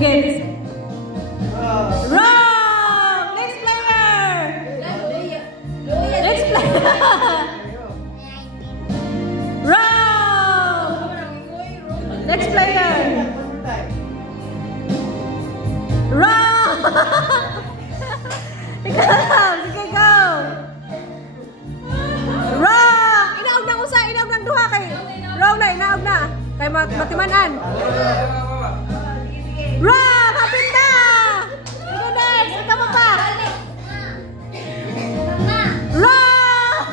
Sige. Wrong! Next player! Next player! Wrong! Next player! Wrong! Ikaw lang! Sige, go! Wrong! Inaog na usa! Inaog ng duha kay... Wrong na! Inaog na! Kay matimanan! Wrong! Hapit na! Sige, next! Ikaw mo pa! Wrong!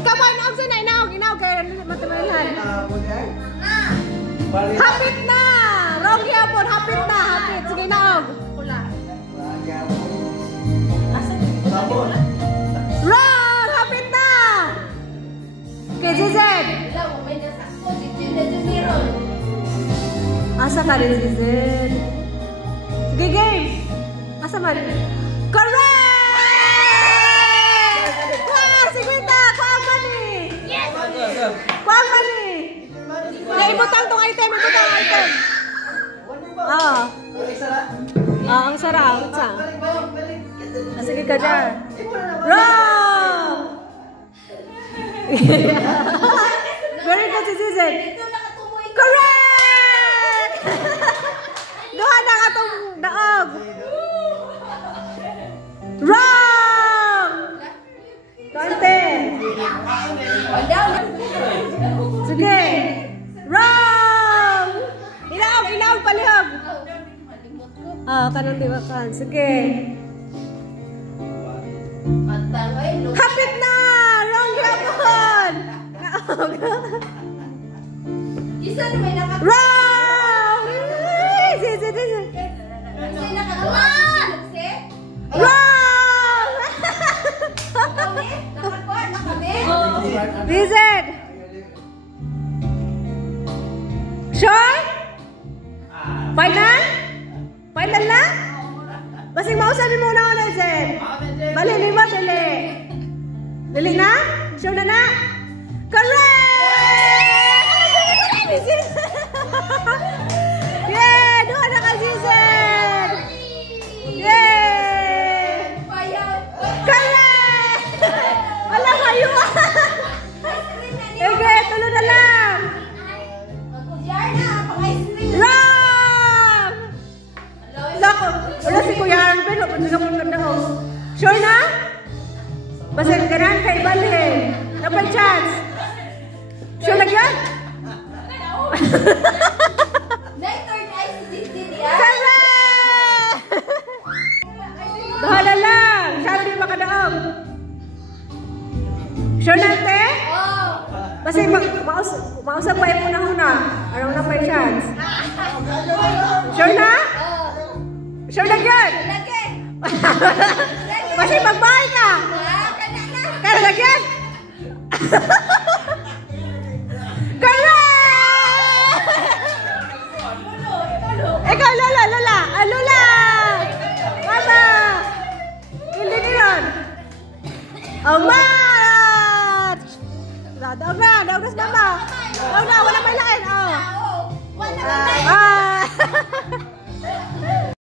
Ikaw pa! Inaog siya na! Inaog! Inaog kay matimanan! Hapit na! Wrong yapon! Hapit na! Hapit! Sige, inaog! Wrong! Hapit na! Okay, Zized! Asa ka rin, Zized? Sige, game! Asa man? Correct! Wow! Sigwita! Kuang money! Yes! Kuang money! Ibutang tong item! Ibutang tong item! Oo. Ang sarap. Ang sarap. Sige ka dyan. Wrong! Very good si Zized. Correct! Duha na ka itong daog. Wrong! Kante. Sige. Wrong! Inaog, inaog, palihog. Kanang dibakan. Sige. Hapit na! Wrong yapon! Wrong! Wrong! Zized! Sure? Final? Final na? Basing mausabi mo na ako na, Zed. Bali, lima, dali. Dali na? Sure na na? Correct! Yay! Duha na ka, Zized! Yay! Correct! Wala kayo! Okay, tuloy na lang! Wrong! Lako! Wala si Kuya Aaron, pero pwede ka mong ganda ko. Sure na? Basta ganaan kay Balhin. Dapat chance. Sure na yan? Correct! Bahala lang. Saan di makadaog? Sure na, te? Basta mausap pa yung una-una. Araw na pa yung chance. Sure na? Sure na yan? Basta magbahay ka. Kaya lagyan? Correct! Ikaw, Lola, Lola! Lola! Mama! Hindi niyon! Oh, match! Daog na sa mama! Daog na, wala may lain! Oh!